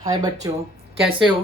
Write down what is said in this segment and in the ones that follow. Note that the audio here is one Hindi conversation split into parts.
हाय बच्चों, कैसे हो।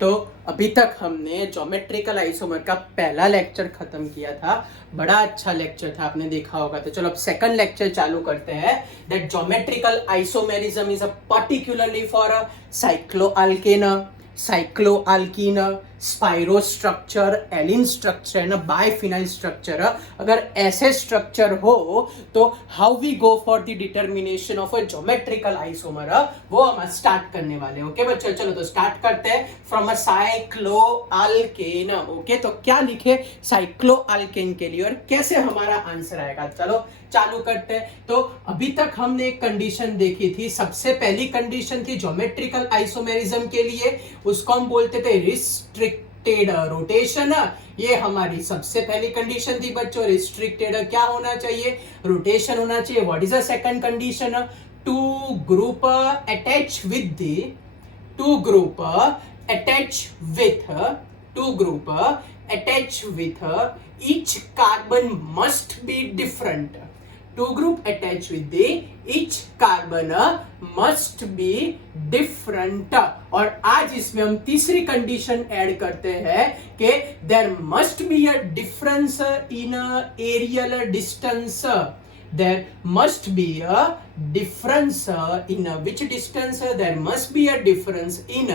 तो अभी तक हमने ज्योमेट्रिकल आइसोमर का पहला लेक्चर खत्म किया था। बड़ा अच्छा लेक्चर था, आपने देखा होगा। तो चलो अब सेकंड लेक्चर चालू करते हैं। That geometrical isomerism is a particularly for a cycloalkane, cycloalkene, spiro structure, allene structure ना बाइफिनाइल स्ट्रक्चर। अगर ऐसे स्ट्रक्चर हो तो how we go for the determination of a geometrical isomer, वो हम स्टार्ट करने वाले। ओके बच्चों, चलो तो स्टार्ट करते हैं फ्रॉम अ साइक्लोअल्केन। ओके, तो क्या लिखे साइक्लोअल्केन के लिए और कैसे हमारा आंसर आएगा। चलो चालू करते हैं। तो अभी तक हमने एक कंडीशन देखी थी। सबसे पहली कंडीशन थी ज्योमेट्रिकल आइसोमेरिज्म के लिए, उसको हम बोलते थे रिस्ट्रिक्टेड रोटेशन। ये हमारी सबसे पहली कंडीशन थी बच्चों। रिस्ट्रिक्टेड क्या होना चाहिए, रोटेशन होना चाहिए। What is the second condition, to group attach with the two group attach with each carbon must be different. Two group attach with the each carbon must be different. और आज इसमें हम तीसरी कंडीशन ऐड करते हैं कि there must be a difference in areal distance. There must be a difference in which distance, there must be a difference in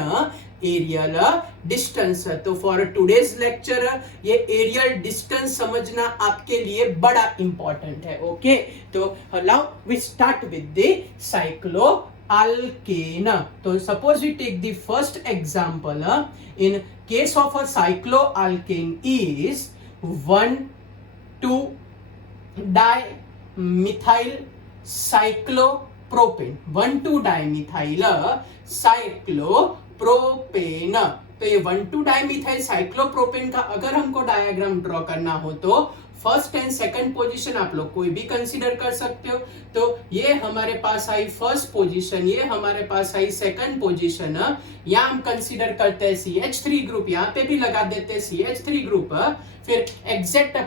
aerial distance. तो for today's lecture ये aerial distance समझना आपके लिए बड़ा important है। ओके, तो now we start with the cycloalkane. तो suppose we take the first example. In case of a cycloalkane is 1,2-dimethyl cyclopropane, one two dimethyl cyclopropane. तो ये 1,2-डाइमिथाइल साइक्लोप्रोपेन का अगर हमको डायग्राम ड्रॉ करना हो तो फर्स्ट एंड सेकंड पोजीशन आप लोग कोई भी कंसीडर कर सकते हो। तो ये हमारे पास आई फर्स्ट पोजीशन, ये हमारे पास आई सेकंड पोजीशन। यहाँ हम कंसीडर करते हैं CH3 ग्रुप, यहाँ पे भी लगा देते हैं CH3 ग्रुप। फिर एग्जैक्ट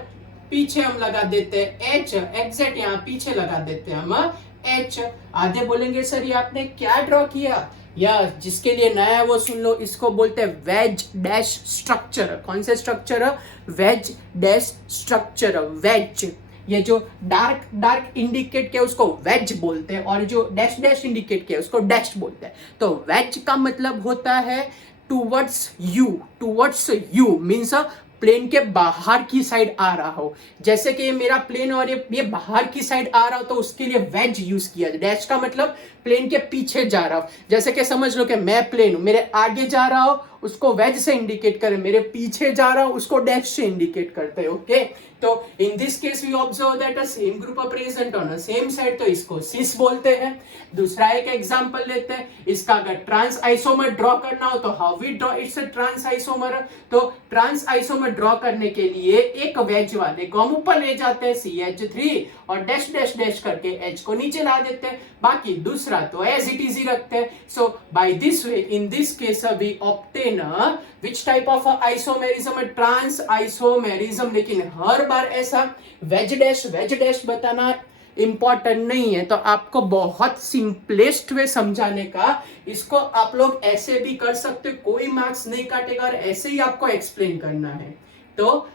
पीछे हम लगा देते हैं H, एग्जैक्ट यहाँ पीछे लगा देते हैं हम H। आधे बोलेंगे सर ये आपने क्या ड्रॉ किया, या जिसके लिए नया है वो सुन लो, इसको बोलते हैं वेज डैश स्ट्रक्चर। कौन से structure, wedge dash structure. Wedge, ये जो डार्क डार्क इंडिकेट किया उसको वेज बोलते हैं, और जो डैश डैश इंडिकेट किया उसको डैश बोलते हैं। तो वेज का मतलब होता है टूवर्ड्स यू मीन्स प्लेन के बाहर की साइड आ रहा हो। जैसे कि ये मेरा प्लेन और ये बाहर की साइड आ रहा हो तो उसके लिए वेज यूज किया। डैश का मतलब प्लेन के पीछे जा रहा हो। जैसे कि समझ लो कि मैं प्लेन हूं, मेरे आगे जा रहा हो उसको वेज से इंडिकेट करें, मेरे पीछे जा रहा हो उसको डैश से इंडिकेट करते हैं। ओके, तो in this case we observe that a same group are present on a same side, तो इसको सिस बोलते हैं। दूसरा एक एग्जांपल लेते हैं, इसका अगर ट्रांस आइसोमर ड्रॉ करना हो तो how we draw it's a trans isomer. तो ट्रांस आइसोमर ड्रॉ करने के लिए एक वेज वाले को हम ऊपर ले जाते हैं CH3 और डैश डैश डैश करके H को नीचे ला देते हैं, बाकी दूसरा तो एज इट इज ही रखते हैं। So by this way in this case we obtain which type of isomerism, trans isomerism. लेकिन हर बार ऐसा वेज डैश बताना इंपॉर्टेंट नहीं है, तो आपको बहुत सिंपलेस्ट वे समझाने का, इसको आप लोग ऐसे भी कर सकते हो, कोई मार्क्स नहीं काटेगा, और ऐसे ही आपको एक्सप्लेन करना है। तो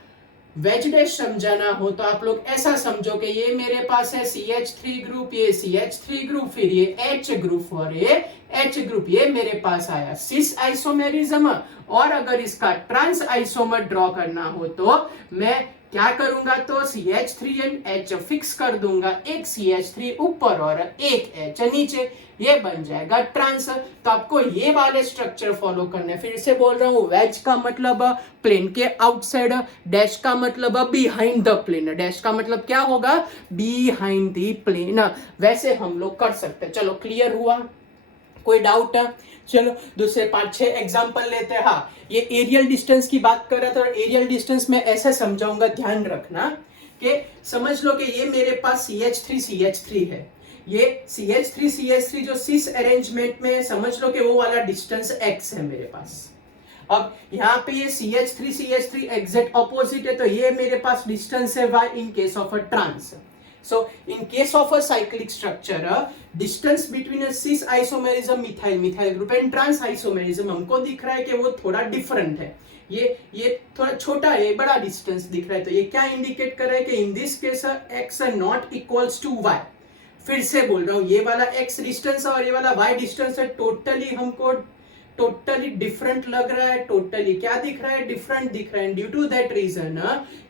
वेज डैश समझाना हो तो आप लोग ऐसा समझो कि ये मेरे पास है CH3 ग्रुप, ये CH3 ग्रुप, फिर ये H ग्रुप और ये H ग्रुप, ये मेरे पास आया सिस आइसोमेरिज्म। और अगर इसका ट्रांस आइसोमर ड्रॉ करना हो तो मैं क्या करूंगा, तो CH3 एंड H फिक्स कर दूंगा, एक CH3 ऊपर और एक H नीचे, ये बन जाएगा ट्रांस। तो आपको ये वाले स्ट्रक्चर फॉलो करने। फिर से बोल रहा हूं, वेज का मतलब प्लेन के आउटसाइड, डैश का मतलब बिहाइंड द प्लेन। डैश का मतलब क्या होगा, बिहाइंड द प्लेन। वैसे हम लोग कर सकते हैं। चलो क्लियर हुआ, कोई डाउट है। चलो दूसरे 5-6 एग्जांपल लेते हैं। हाँ, ये एरियल डिस्टेंस की बात कर रहा था, और एरियल डिस्टेंस में ऐसे समझाऊंगा, ध्यान रखना कि समझ लो कि ये मेरे पास CH3 है, ये CH3 जो सिस अरेंजमेंट में समझ लो कि वो वाला डिस्टेंस x है मेरे पास। अब यहाँ पे ये CH3 एग्जैक्ट ऑपोजिट है, तो ये मेरे पास डिस्टेंस है y in case of a trans. So in case of a cyclic structure, distance between a cis isomerism methyl group and trans isomerism हमको दिख रहा है कि वो थोड़ा डिफरेंट है. ये थोड़ा छोटा है, बड़ा डिस्टेंस दिख रहा है. तो ये क्या इंडिकेट कर रहा है कि in this case x not equals to y. फिर से बोल रहा हूं, ये वाला x डिस्टेंस और ये वाला y डिस्टेंस है, टोटली हमको टोटली डिफरेंट लग रहा है. टोटली क्या दिख रहा है? डिफरेंट दिख रहा है. Due to that reason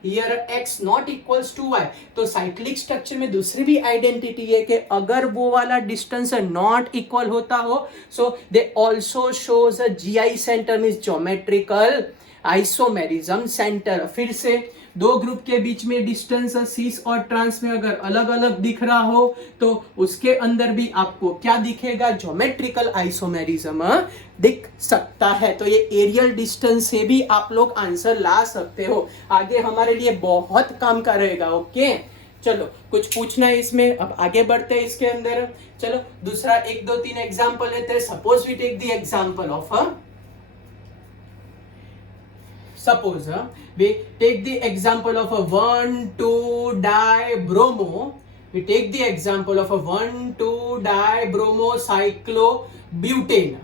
here x not equals to y. तो साइक्लिक स्ट्रक्चर में दूसरी भी आइडेंटिटी है कि अगर वो वाला डिस्टेंस नॉट इक्वल होता हो, so they also shows a GI centre means geometrical isomerism centre. फिर से दो ग्रुप के बीच में डिस्टेंस सिस और ट्रांस में अगर अलग अलग दिख रहा हो तो उसके अंदर भी आपको क्या दिखेगा? ज्योमेट्रिकल आइसोमेरिज्म दिख सकता है. तो ये एरियल डिस्टेंस से भी आप लोग आंसर ला सकते हो. आगे हमारे लिए बहुत काम का रहेगा. ओके, चलो कुछ पूछना है इसमें. अब आगे बढ़ते हैं इसके अंदर. चलो दूसरा 1 2 3 एग्जांपल लेते हैं. Suppose we take the example of suppose we take the example of a 1,2-dibromo. We take the example of a 1,2-dibromocyclobutane.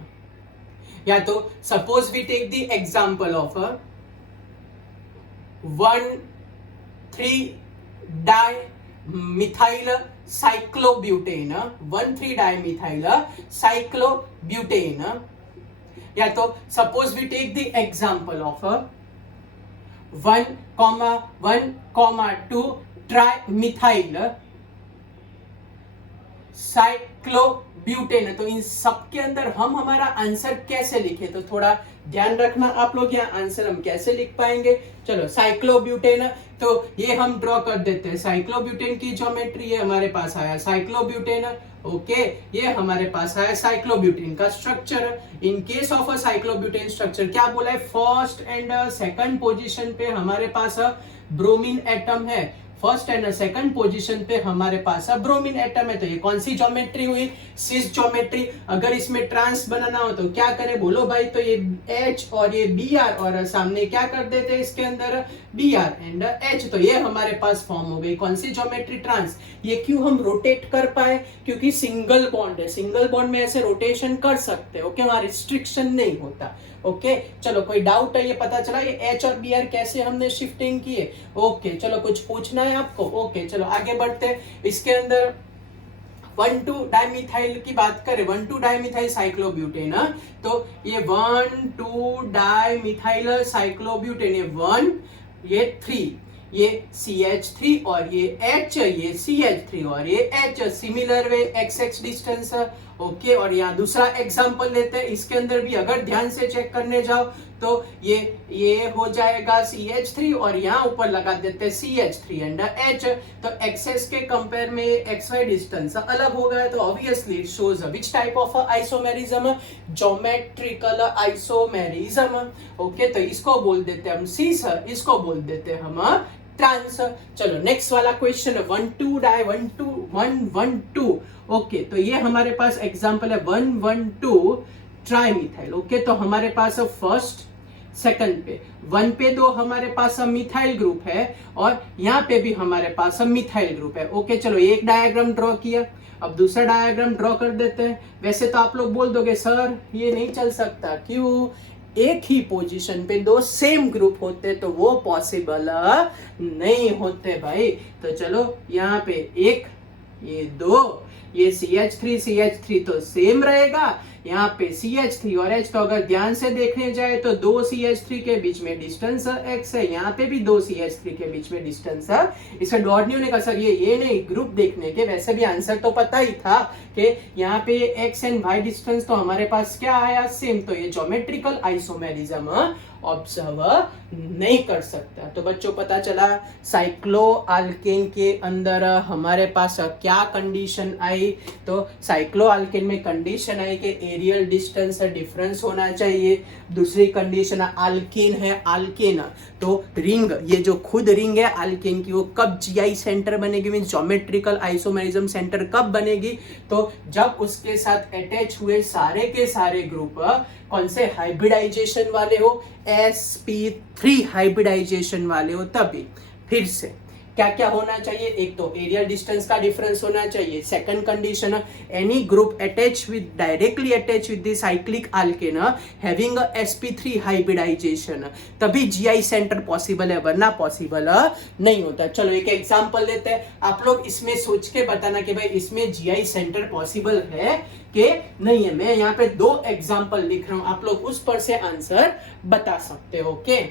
या तो suppose we take the example of a 1,3-dimethyl-cyclobutane. 1,3-dimethyl-cyclobutane. या तो suppose we take the example of a 1,1,2 trimethyl cyclobutane. तो इन सब के अंदर हम हमारा आंसर कैसे लिखे? तो थोड़ा ध्यान रखना आप लोग, यहाँ आंसर हम कैसे लिख पाएंगे. चलो साइक्लोब्यूटेन, तो ये हम ड्रॉ कर देते हैं. साइक्लोब्यूटेन की ज्योमेट्री है हमारे पास आया साइक्लोब्यूटेन. ओके, ये हमारे पास आया साइक्लोब्यूटेन का structure. In case of a cyclobutane structure क्या बोला है? फर्स्ट एंड सेकंड पोजीशन पे हमारे पास ब्रोमीन एटम है. फर्स्ट एंड सेकंड पोजीशन पे हमारे पास ब्रोमीन एटम है. तो ये कौन सी ज्योमेट्री हुई? सिस ज्योमेट्री. अगर इसमें ट्रांस बनाना हो तो क्या करें बोलो भाई? तो ये H और ये Br और सामने क्या कर देते हैं इसके अंदर? Br and H. तो ये हमारे पास फॉर्म हो गई कौन सी ज्योमेट्री? ट्रांस. ये क्यों हम रोटेट कर पाए? क्योंकि सिंगल बॉन्ड है. सिंगल बॉन्ड में ऐसे रोटेशन कर सकते हो. ओके, वहां रिस्ट्रिक्शन नहीं होता. ओके, चलो कोई डाउट है? ये पता चला ये H और Br कैसे हमने शिफ्टिंग किए. ओके, चलो कुछ पूछना है आपको? ओके, चलो आगे बढ़ते हैं. इसके अंदर 1,2-डाइमिथाइल की बात करें, 1,2-डाइमिथाइल साइक्लोब्यूटेन. तो ये 1,2-डाइमिथाइल साइक्लोब्यूटेन, ये 1 ये 3, ये CH3 और ये H, ये CH3 और ये H. Similar way XX distance. Okay, और यहाँ दूसरा एग्जांपल लेते हैं. इसके अंदर भी अगर ध्यान से चेक करने जाओ तो ये हो जाएगा CH3 और यहाँ ऊपर लगा देते हैं CH3 एंड H. तो एक्सेस के कंपेयर में XY डिस्टेंस अलग हो गया. तो obviously it shows which type of isomerism? Geometrical isomerism. Okay, तो इसको बोल देते हैं हम सिस, इसको बोल देते हैं हम ट्रांस. चलो नेक्स्ट वाला क्वेश्चन है 1,2-1,1,2. ओके, तो ये हमारे पास एग्जांपल है 1,1,2 ट्राइमिथाइल. ओके, तो हमारे पास फर्स्ट सेकंड पे 1 पे 2 हमारे पास मिथाइल ग्रुप है और यहाँ पे भी हमारे पास मिथाइल ग्रुप है. ओके, चलो एक डायग्राम ड्रॉ किया. अब दूसरा डायग्राम ड्रॉ कर देते हैं. वैसे तो आप लोग बोल दोगे सर ये नहीं चल सकता. क्यों? एक ही पोजीशन पे दो सेम ग्रुप होते तो वो पॉसिबल नहीं होते भाई. तो चलो यहाँ पे एक, ये 2, ये CH3 तो सेम रहेगा. यहाँ पे CH3 और H, तो अगर ध्यान से देखने जाए तो 2 CH3 के बीच में डिस्टेंस x है. यहाँ पे भी 2 CH3 के बीच में डिस्टेंस है. इसे डॉट नहीं होने का सर, ये नहीं ग्रुप देखने के. वैसे भी आंसर तो पता ही था कि यहाँ पे x एंड y डिस्टेंस तो हमारे पास क्या आया? सेम. तो ये ज्योमेट्रिकल आइसोमेरिज्म ऑब्जर्व नहीं कर सकता. तो बच्चों पता चला साइक्लो अल्केन के अंदर हमारे पास क्या कंडीशन आई? तो साइक्लो अल्केन में कंडीशन आई कि एरियल डिस्टेंस डिफरेंस होना चाहिए. दूसरी कंडीशन अल्केन है. अल्केन तो रिंग, ये जो खुद रिंग है अल्केन की, वो कब GI सेंटर बनेगी? मींस ज्योमेट्रिकल आइसोमेरिज्म सेंटर कब बनेगी? तो जब उसके साथ अटैच हुए सारे के सारे ग्रुप कौन से हाइब्रिडाइजेशन वाले हो? sp3 हाइब्रिडाइजेशन वाले हो तभी. फिर से क्या क्या होना चाहिए, एक तो एरियल डिस्टेंस का डिफरेंस होना चाहिए, second condition any group attach with directly attach with the cyclic alkane having sp3 hybridisation, तभी जीआई सेंटर पॉसिबल है, वरना पॉसिबल नहीं होता। चलो एक एग्जांपल लेते हैं, आप लोग इसमें सोच के बताना कि भाई इसमें जीआई सेंटर पॉसिबल है कि नहीं है। मैं यहाँ पे 2 एग्जांपल लिख रहा हूं, आप लोग उस पर से आंसर बता सकते हो। ओके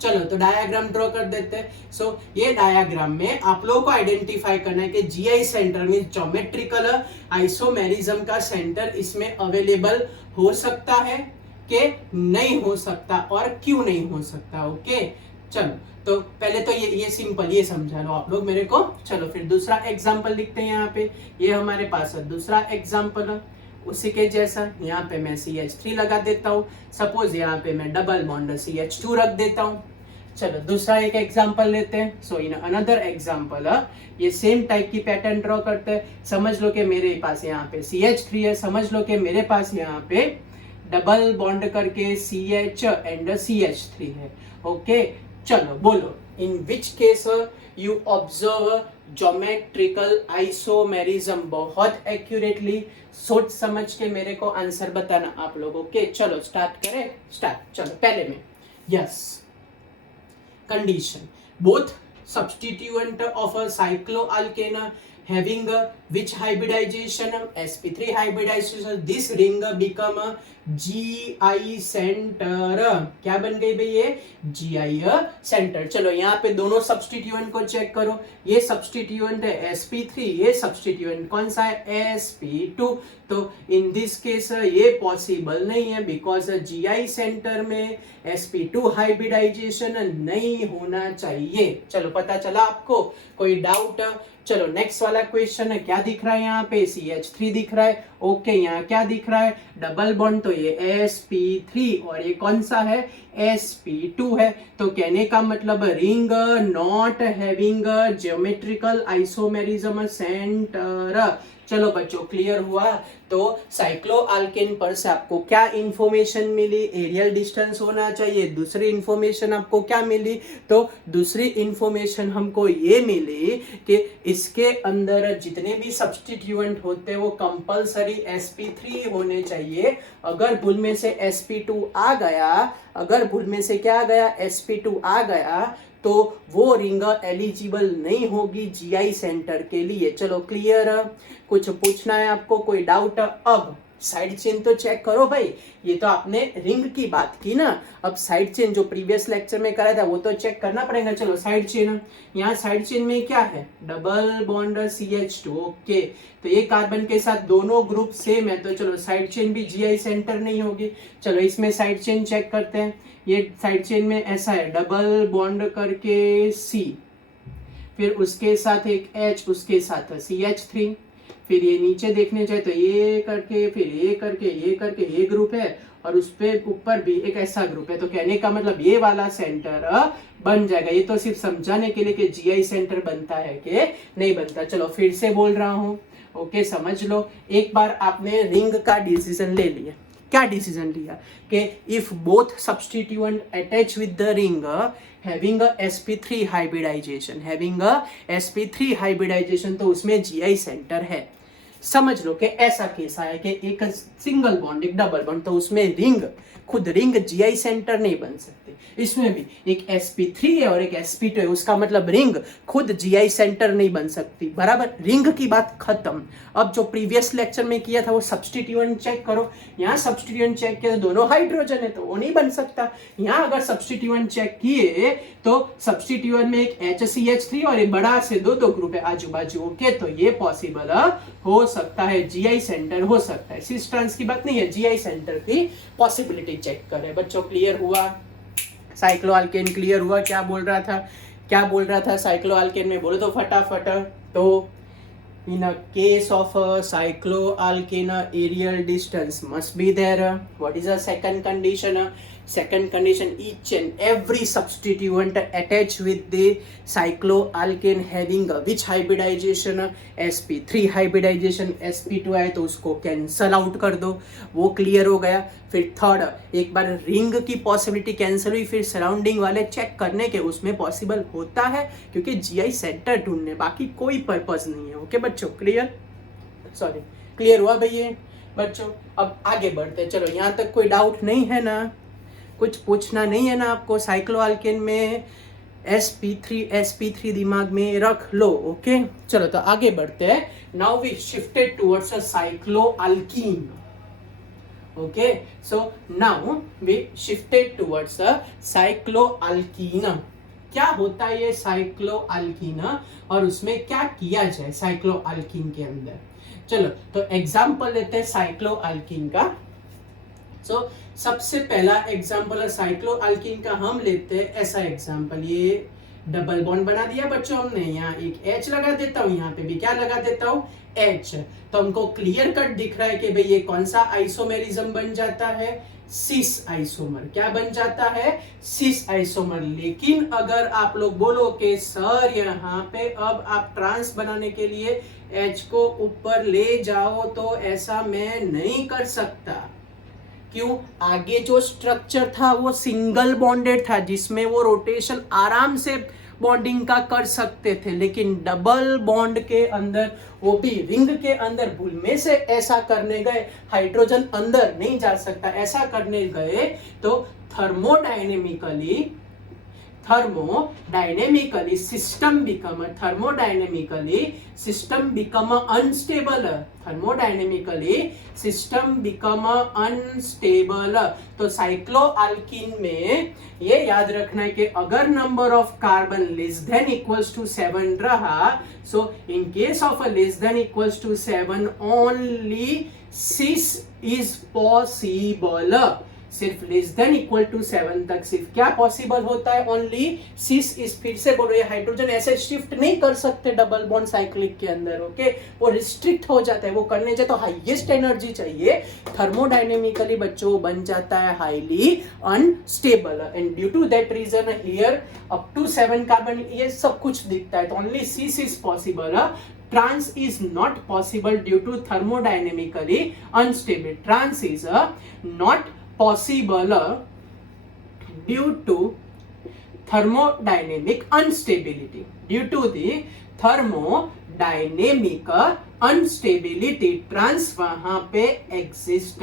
चलो तो डायग्राम ड्रॉ कर देते हैं। सो ये डायग्राम में आप लोगों को आइडेंटिफाई करना है कि जीआई सेंटर में ज्योमेट्रिकल आइसोमेरिज्म का सेंटर इसमें अवेलेबल हो सकता है कि नहीं हो सकता और क्यों नहीं हो सकता। ओके चलो तो पहले तो ये सिंपल ये समझा लो आप लोग मेरे को। चलो फिर दूसरा एग्जांपल लिखते हैं यहाँ पे, ये हमारे पास है दूसरा एग्जांपल उसी के जैसा। यहाँ पे मैं CH3 लगा देता हूँ, सपोज यहाँ पे मैं डबल बॉन्ड CH2 रख देता हूँ। चलो दूसरा एक एग्जांपल लेते हैं। सो इन अनदर एग्जांपल ये सेम टाइप की पैटर्न ड्रॉ करते हैं। समझ लो कि मेरे पास यहाँ पे CH3 है, समझ लो कि मेरे पास यहाँ पे डबल बॉन्ड करके CH एंड CH3 है। ओके चलो बोलो, in which case you observe geometrical isomerism. बहुत एक्यूरेटली सोच समझ के मेरे को आंसर बताना आप लोग। ओके चलो स्टार्ट करें, स्टार्ट। चलो पहले में yes condition both substituent of a cycloalkane having which hybridization sp3 hybridization this ring become a GI center। क्या बन गई भाई ये GI सेंटर। चलो यहाँ पे दोनों सब्स्टिट्यूएंट को चेक करो, ये सब्स्टिट्यूएंट है sp3, ये सब्स्टिट्यूएंट कौन सा है sp2। तो इन दिस केस ये पॉसिबल नहीं है बिकॉज GI सेंटर में sp2 हाइब्रिडाइजेशन नहीं होना चाहिए। चलो पता चला आपको, कोई डाउट। चलो नेक्स्ट वाला क्वेश्चन है, क्या दिख रहा है यहाँ पे CH3 दिख रहा है। ओके यहाँ क्या दिख रहा है, डबल बॉन्ड, तो ये sp3 और ये कौन सा है sp2 है। तो कहने का मतलब ring not having geometrical isomerism centre. चलो बच्चों क्लियर हुआ। तो साइक्लोअल्केन पर से आपको क्या इंफॉर्मेशन मिली, एरियल डिस्टेंस होना चाहिए। दूसरी इंफॉर्मेशन आपको क्या मिली, तो दूसरी इंफॉर्मेशन हमको ये मिली कि इसके अंदर जितने भी सब्स्टिट्यूएंट होते हैं वो कंपलसरी sp3 होने चाहिए। अगर भूल में से sp2 आ गया, अगर भूल में से क्या आ गया sp2 आ गया तो वो रिंग एलिजिबल नहीं होगी जीआई सेंटर के लिए। चलो क्लियर, कुछ पूछना है आपको, कोई डाउट। अब साइड चेन तो चेक करो भाई, ये तो आपने रिंग की बात की ना, अब साइड चेन जो प्रीवियस लेक्चर में करा था वो तो चेक करना पड़ेगा। चलो साइड चेन, यहाँ साइड चेन में क्या है, डबल बॉन्ड CH2। ओके तो ये कार्बन के साथ दोनों ग्रुप सेम है, तो चलो साइड चेन भी जीआई सेंटर नहीं होगी। चलो इसमें साइड चेन चेक करते हैं, ये साइड चेन में ऐसा है, डबल बॉन्ड करके C, फिर उसके साथ एक H, उसके साथ CH3, फिर ये नीचे देखने जाए तो ये करके, फिर ये करके, ये करके ये ग्रुप है और उस पे ऊपर भी एक ऐसा ग्रुप है। तो कहने का मतलब ये वाला सेंटर बन जाएगा। ये तो सिर्फ समझाने के लिए कि जीआई सेंटर बनता है कि नहीं बनता। चलो फिर से बोल रहा हूँ, ओके समझ लो। एक बार आपने रिंग का डिसीजन ले लिया, क्या डिसीजन लिया कि if both substituent attach with the ring having sp3 hybridisation, having sp3 hybridisation, तो उसमें जीआई सेंटर है। समझ लो कि ऐसा केस आया कि एक सिंगल बॉन्ड एक डबल बॉन्ड, तो उसमें रिंग खुद रिंग जीआई सेंटर नहीं बन सकती। इसमें भी एक sp3 है और एक sp2 है, उसका मतलब रिंग खुद जीआई सेंटर नहीं बन सकती। बराबर, रिंग की बात खत्म। अब जो प्रीवियस लेक्चर में किया था वो सब्स्टिट्यूएंट चेक करो, यहाँ सब्स्टिट्यूएंट चेक किया तो दोनों हाइड्रोजन है तो वो नहीं बन सकता। यहाँ अगर सब्स्टिट्यूएंट चेक किए तो सब्स्टिट्यूएंट में एक HCH3 और एक बड़ा से दो ग्रुप है आजू बाजू। ओके तो ये पॉसिबल हो सकता है, जीआई सेंटर हो सकता है। सिस ट्रांस की बात नहीं है, जीआई सेंटर की पॉसिबिलिटी चेक करें। बच्चों क्लियर हुआ, साइक्लोअल्केन क्लियर हुआ। क्या बोल रहा था, क्या बोल रहा था साइक्लोअल्केन में, बोलो तो फटाफट। तो in a case of a cycloalkane, aerial distance must be there. What is the second condition? Second condition, each and every substituent attached with the cycloalkane having which hybridization? sp3 hybridization. sp2 है तो उसको कैंसल आउट कर दो, वो क्लियर हो गया. फिर थर्ड, एक बार रिंग की पॉसिबिलिटी कैंसिल हुई, फिर सराउंडिंग वाले चेक करने के उसमें पॉसिबल होता है क्योंकि जीआई सेंटर ढूंढने, बाकी कोई पर्पस नहीं है. ओके बच्चों, क्लियर? सॉरी, क्लियर हुआ भैया बच्चों? अब आगे बढ़ते, चलो यहाँ तक कोई डाउट नहीं है ना, कुछ पूछना नहीं है ना आपको? साइक्लोअल्केन में sp3 दिमाग में रख लो. ओके चलो तो आगे बढ़ते हैं. Now we shifted towards a cycloalkene. Okay so now we shifted towards a cycloalkene. क्या होता है ये साइक्लोअल्कीन और उसमें क्या किया जाए साइक्लोअल्कीन के अंदर? चलो तो एग्जांपल लेते हैं साइक्लोअल्कीन का. सो सबसे पहला एग्जांपल है साइक्लोअल्कीन का, हम लेते हैं ऐसा एग्जांपल. ये डबल बॉन्ड बना दिया बच्चों हमने, यहाँ एक H लगा देता हूँ, यहाँ पे भी क्या लगा देता हूँ? H. तो हमको क्लियर कट दिख रहा है कि भाई ये कौन सा आइसोमेरिज्म बन जाता है? Cis isomer. क्या बन जाता है? Cis isomer. लेकिन अगर आप लोग बोलो कि सर यहाँ पे अब आप ट्रांस बनाने के लिए H को ऊपर ले जाओ, तो ऐसा मैं नहीं कर सकता. क्यों? आगे जो स्ट्रक्चर था वो सिंगल बॉन्डेड था जिसमें वो रोटेशन आराम से बॉन्डिंग का कर सकते थे, लेकिन डबल बॉन्ड के अंदर, वो भी रिंग के अंदर, भूल में से ऐसा करने गए, हाइड्रोजन अंदर नहीं जा सकता, ऐसा करने गए तो thermodynamically system become unstable. Thermodynamically system become unstable. तो साइक्लोअल्कीन में ये याद रखना है कि अगर number of carbon less than equals to 7 रहा, so in case of less than equals to 7 only cis is possible. सिर्फ लेस देन इक्वल टू 7 तक सिर्फ क्या पॉसिबल होता है? Only cis is. फिर से बोल रहे हैं, हाइड्रोजन ऐसे शिफ्ट नहीं कर सकते डबल बॉन्ड साइक्लिक के अंदर. ओके वो रिस्ट्रिक्ट हो जाता है, वो करने जाए तो हाईएस्ट एनर्जी चाहिए. थर्मोडायनेमिकली बच्चों बन जाता है highly unstable, and due to that reason here up to 7 carbon ये सब कुछ दिखता है. तो only cis is possible. Trans is not possible due to thermodynamically unstable. Trans is not possible due to thermodynamic instability. Due to the thermodynamic instability, trans वहां पे एग्जिस्ट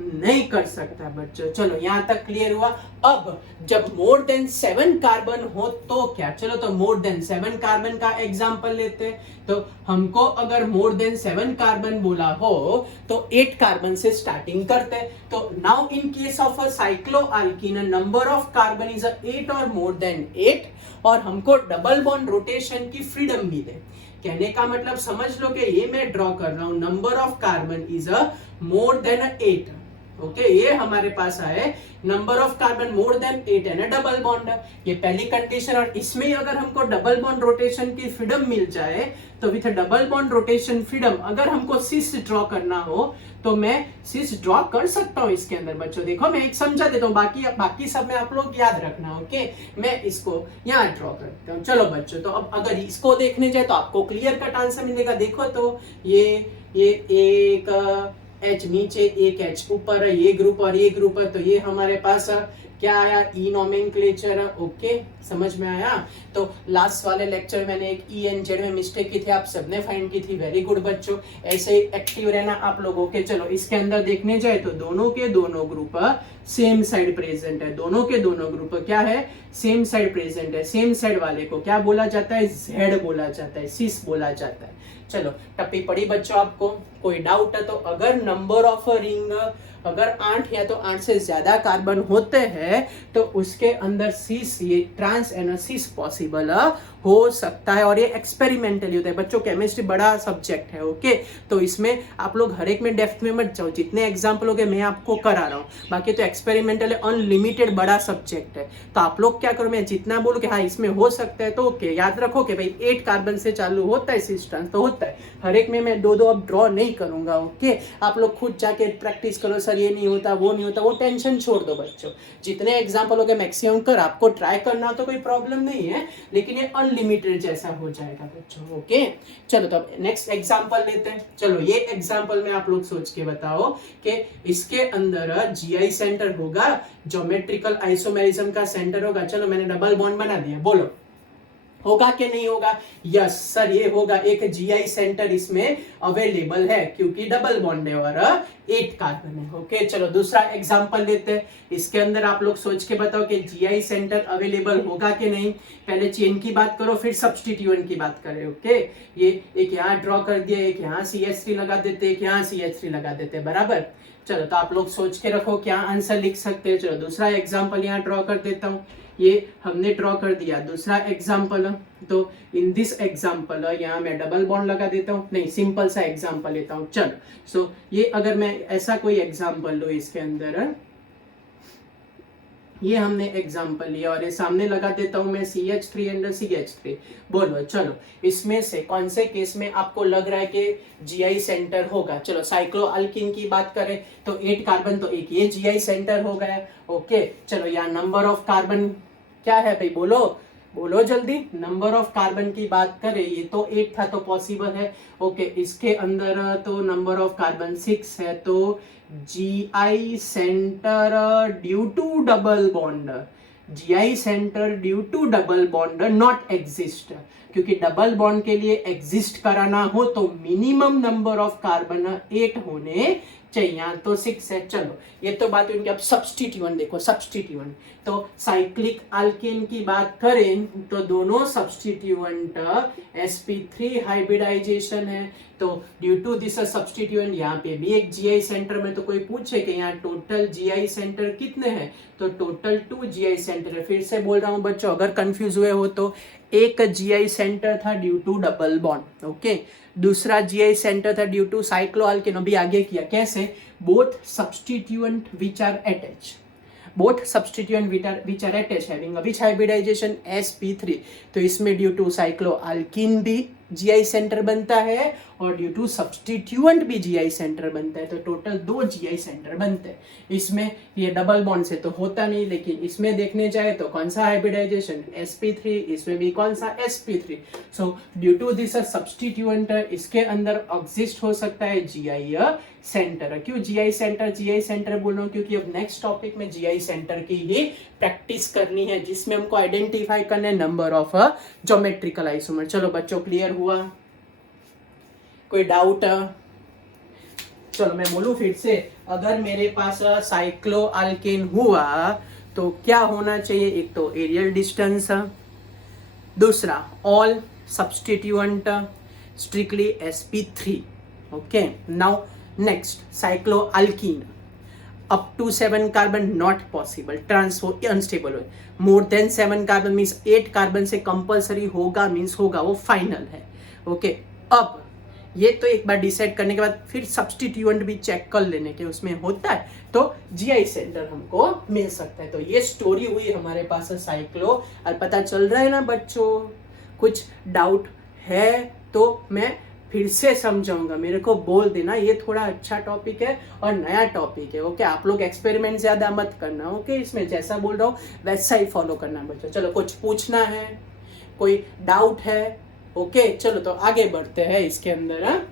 नहीं कर सकता बच्चों. चलो यहाँ तक क्लियर हुआ. अब जब मोर देन 7 कार्बन हो तो क्या? चलो तो मोर देन 7 कार्बन का एग्जांपल लेते हैं. तो हमको अगर मोर देन 7 कार्बन बोला हो तो 8 कार्बन से स्टार्टिंग करते हैं. तो now in case of a cycloalkene number of carbon is 8 और मोर देन 8, और हमको डबल बॉन्ड रोटेशन की फ्रीडम भी दे. कहने का मतलब समझ लो कि ये मैं ड्रॉ कर रहा हूं, number of carbon is more than 8. Okay ये हमारे पास आए number of carbon more than 8 है ना डबल बॉन्ड, ये पहली कंडीशन. और इसमें अगर हमको डबल बॉन्ड रोटेशन की फ्रीडम मिल जाए तो with double bond rotation freedom अगर हमको सिस ड्रॉ करना हो तो मैं सिस ड्रॉ कर सकता हूं इसके अंदर. बच्चों देखो मैं एक समझा देता हूं, बाकी सब में आप लोग याद रखना. ओके मैं इसको यहाँ ड्रॉ करता हूँ. चलो बच्चों तो अब अगर इसको देखने जाए तो आपको क्लियर कट आंसर मिलेगा. देखो तो ये एक H नीचे, एक H ऊपर, ये ग्रुप और ये ग्रुप है. तो ये हमारे पास क्या आया? ई नोमेनक्लेचर. ओके समझ में आया. तो लास्ट वाले लेक्चर मैंने एक ई एंड जेड में मिस्टेक की थी, आप सबने फाइंड की थी. वेरी गुड बच्चों, ऐसे ही एक्टिव रहना आप लोगों के. चलो इसके अंदर देखने जाए तो दोनों के दोनों ग्रुप सेम साइड प्रेजेंट है. दोनों के दोनों ग्रुप क्या है? सेम साइड प्रेजेंट है. सेम साइड वाले को क्या बोला जाता है? जेड बोला जाता है, सिस बोला जाता है. चलो टप्पी पड़ी बच्चों आपको? कोई डाउट है तो अगर नंबर ऑफ रिंग अगर 8 या तो 8 से ज्यादा कार्बन होते हैं तो उसके अंदर सीस, ये ट्रांस एनर्सिस पॉसिबल हो सकता है, और ये एक्सपेरिमेंटली होता है। बच्चों केमिस्ट्री बड़ा सब्जेक्ट है, ओके, तो इसमें आप लोग हर एक में डेप्थ में मत जाओ, जितने एग्जाम्पल हो गए मैं आपको करा रहा हूँ, बाकी तो एक्सपेरिमेंटल अनलिमिटेड बड़ा सब्जेक्ट है। तो आप लोग क्या करो, मैं जितना बोलूँ कि हाँ इसमें हो सकता है तो ओके, याद रखो कि भाई 8 कार्बन से चालू होता है सिस ट्रांस, तो होता है। हर एक में मैं दो अब ड्रॉ नहीं करूंगा, ओके। आप लोग खुद जाके प्रैक्टिस करो, सर ये नहीं होता वो नहीं होता, वो टेंशन छोड़ दो बच्चों। जितने एग्जाम्पल हो गए मैक्सिमम कर, आपको ट्राई करना तो कोई प्रॉब्लम नहीं है, लेकिन ये अनलिमिटेड जैसा हो जाएगा बच्चों, ओके। चलो तो अब नेक्स्ट एग्जाम्पल लेते हैं। चलो ये एग्जाम्पल में आप लोग सोच के बताओ कि इसके अंदर जीआई सेंटर होगा, ज्योमेट्रिकल आइसोमेरिज्म का सेंटर होगा। चलो मैंने डबल बॉन्ड बना दिया, बोलो होगा कि नहीं होगा? यस सर ये होगा, एक जीआई सेंटर इसमें अवेलेबल है क्योंकि डबल बॉन्ड है और 8 कार्बन है, ओके। चलो दूसरा एग्जांपल लेते हैं। इसके अंदर आप लोग सोच के बताओ कि जीआई सेंटर अवेलेबल होगा कि नहीं। पहले चेन की बात करो फिर सब्स्टिट्यूएंट की बात करें, ओके। ये एक यहाँ ड्रॉ कर दिया, एक यहाँ CH3 लगा देते, एक यहाँ CH3 लगा देते, बराबर। चलो तो आप लोग सोच के रखो क्या आंसर लिख सकते हैं। चलो दूसरा एग्जाम्पल यहाँ ड्रॉ कर देता हूँ, ये हमने ड्रॉ कर दिया दूसरा एग्जाम्पल। तो इन दिस एग्जाम्पल यहाँ मैं डबल बॉन्ड लगा देता हूँ, नहीं सिंपल सा एग्जाम्पल लेता हूँ। चलो सो ये अगर मैं ऐसा कोई एग्जाम्पल लूँ, इसके अंदर ये हमने एग्जाम्पल लिया और ये सामने लगा देता हूं मैं CH3 एंड CH3। बोलो चलो इसमें से कौन से केस में आपको लग रहा है कि जीआई सेंटर होगा। चलो साइक्लोअल्कीन की बात करें तो 8 कार्बन, तो एक ये जीआई सेंटर हो गया, ओके। चलो यहाँ नंबर ऑफ कार्बन क्या है भाई, बोलो बोलो जल्दी। नंबर ऑफ कार्बन की बात करें, ये तो 8 था तो पॉसिबल है, ओके। इसके अंदर तो नंबर ऑफ कार्बन 6 है, तो GI centre due to double bond, GI centre due to double bond not exist, क्योंकि डबल बॉन्ड के लिए एग्जिस्ट कराना हो तो मिनिमम नंबर ऑफ कार्बन 8 होने चाहिए, यहाँ तो 6 है। चलो ये तो बात उनकी। अब सब्स्टिट्यूएंट देखो, सब्स्टिट्यूएंट तो साइक्लिक अल्केन की बात करें तो दोनों सब्स्टिट्यूएंट sp3 हाइब्रिडाइजेशन है, तो ड्यू टू दिस सब्स्टिट्यूएंट यहाँ पे भी एक जीआई सेंटर में। तो कोई पूछे कि यहाँ टोटल जीआई सेंटर कितने हैं, तो टोटल 2 जीआई सेंटर है। फिर से बोल रहा हूँ बच्चों, अगर कंफ्यूज हुए हो तो एक जीआई सेंटर था due to double bond, okay. दूसरा जीआई सेंटर था ड्यू टू साइक्लोअल्केन, अभी आगे किया कैसे, both substituent which are attached, both substituent which are attached having which hybridization sp3, तो इसमें ड्यू टू साइक्लोअल्कीन भी जीआई सेंटर बनता है और ड्यू टू सब्स्टिट्यूएंट भी जीआई सेंटर बनता है, तो टोटल 2 जीआई सेंटर बनते हैं। इसमें ये डबल बॉन्ड से तो होता नहीं, लेकिन इसमें देखने जाए तो कौन सा हाइब्रिडाइजेशन sp3, इसमें भी कौन सा sp3। So due to this substituent इसके अंदर एग्जिस्ट हो सकता है जीआई सेंटर। क्यों जीआई सेंटर बोल रहा हूँ, क्योंकि अब नेक्स्ट टॉपिक में जीआई सेंटर की ही प्रैक्टिस करनी है, जिसमें हमको आइडेंटिफाई करना है नंबर ऑफ ज्योमेट्रिकल आइसोमर। चलो बच्चों क्लियर हुआ, कोई डाउट? चलो मैं बोलूं फिर से, अगर मेरे पास साइक्लोअल्केन हुआ तो क्या होना चाहिए, एक तो एरियल डिस्टेंस, दूसरा all substituent strictly sp3, okay. Now next cycloalkene up to 7 carbon not possible, ट्रांसफो अनस्टेबल हो। More than 7 carbon means 8 carbon से कंपलसरी होगा, मीन्स होगा, वो फाइनल है, ओके। अब ये तो एक बार डिसाइड करने के बाद फिर सब्स्टिट्यूएंट भी चेक कर लेने के उसमें होता है तो जीआई सेंटर हमको मिल सकता है। तो ये स्टोरी हुई हमारे पास साइक्लो, और पता चल रहा है ना बच्चों, कुछ डाउट है तो मैं फिर से समझाऊंगा, मेरे को बोल देना। ये थोड़ा अच्छा टॉपिक है और नया टॉपिक है, ओके। आप लोग एक्सपेरिमेंट ज्यादा मत करना, ओके। इसमें जैसा बोल रहा हूँ वैसा ही फॉलो करना बच्चों। चलो कुछ पूछना है, कोई डाउट है, ओके। चलो तो आगे बढ़ते हैं। इसके अंदर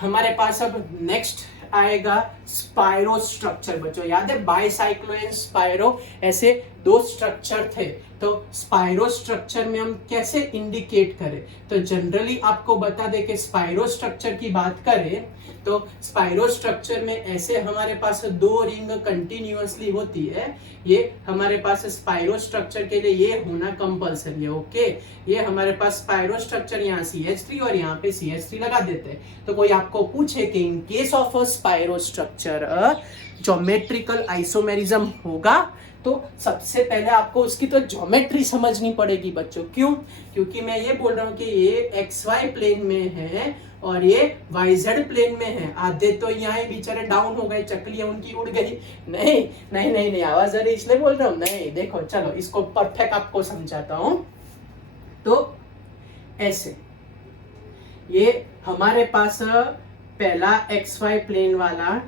हमारे पास अब नेक्स्ट आएगा स्पाइरो स्ट्रक्चर बच्चों। याद है बाइसाइक्लो एंड स्पाइरो, ऐसे दो स्ट्रक्चर थे, तो स्पाइरो स्ट्रक्चर में हम कैसे इंडिकेट करें? तो जनरली आपको बता दें कि स्पाइरो स्ट्रक्चर की बात करें तो स्पाइरो स्ट्रक्चर में ऐसे हमारे पास दो रिंग कंटिन्यूअसली होती है। ये हमारे पास स्पाइरो स्ट्रक्चर के लिए ये होना कंपलसरी है। ओके, ये हमारे पास स्पाइरो स्ट्रक्चर यहाँ CH3 और यहाँ पे CH3 लगा देते हैं। तो कोई आपको पूछे कि इन case of a spiro structure geometrical isomerism होगा, तो सबसे पहले आपको उसकी तो ज्योमेट्री समझनी पड़ेगी बच्चों। क्यों? क्योंकि मैं ये बोल रहा हूँ कि ये XY प्लेन में है और ये YZ प्लेन में है। आधे तो यहाँ बेचारे डाउन हो गए, चकलियां उनकी उड़ गई। नहीं नहीं नहीं नहीं, आवाज आ रही इसलिए बोल रहा हूँ। नहीं, देखो चलो इसको परफेक्ट आपको समझाता हूँ। तो ऐसे ये हमारे पास पहला XY प्लेन वाला